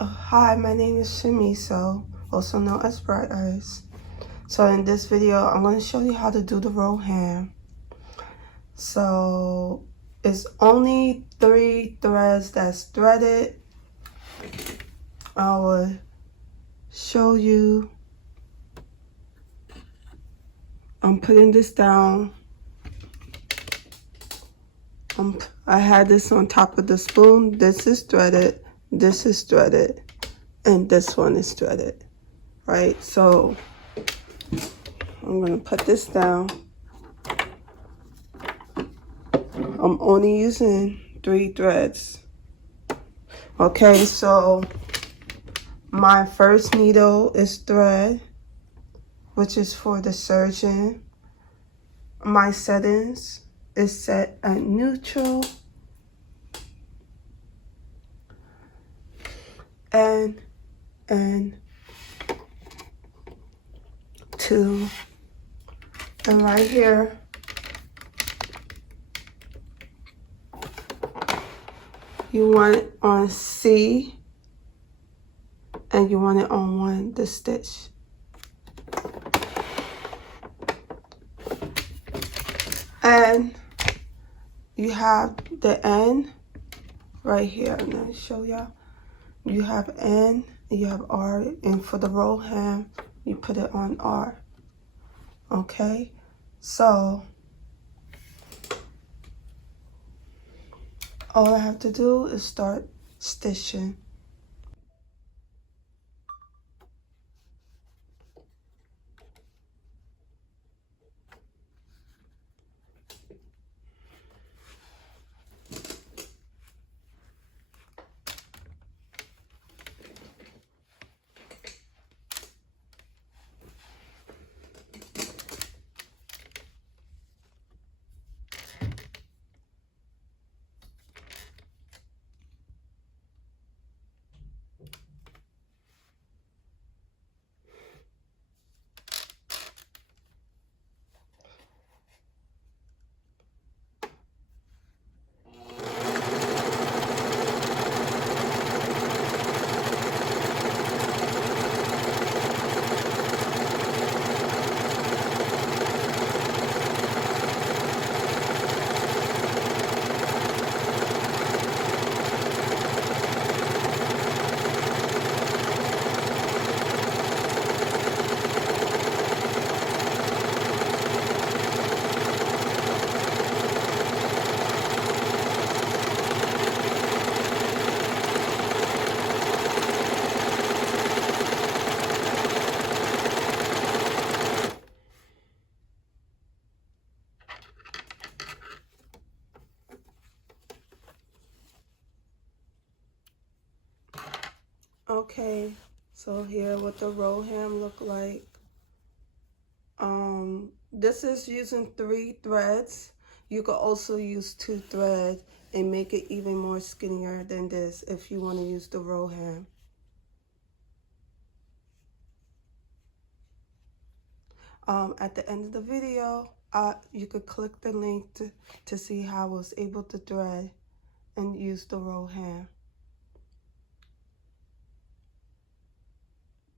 Hi, my name is Shamiso, also known as Bright Eyes. So in this video, I'm going to show you how to do the roll ham. So it's only 3 threads that's threaded. I will show you. I'm putting this down. I had this on top of the spoon. This is threaded, this is threaded, and this one is threaded, right? So I'm gonna put this down. I'm only using 3 threads. Okay, so my first needle is thread, which is for the serger. My settings is set at neutral. And 2. And right here, you want it on C, and you want it on 1, the stitch. And you have the N right here. I'm gonna show y'all. You have N, and you have R, and for the roll ham, you put it on R. Okay, so all I have to do is start stitching. Okay, so here what the roll ham look like. This is using 3 threads. You could also use 2 threads and make it even more skinnier than this if you want to use the roll ham. At the end of the video, you could click the link to see how I was able to thread and use the roll ham.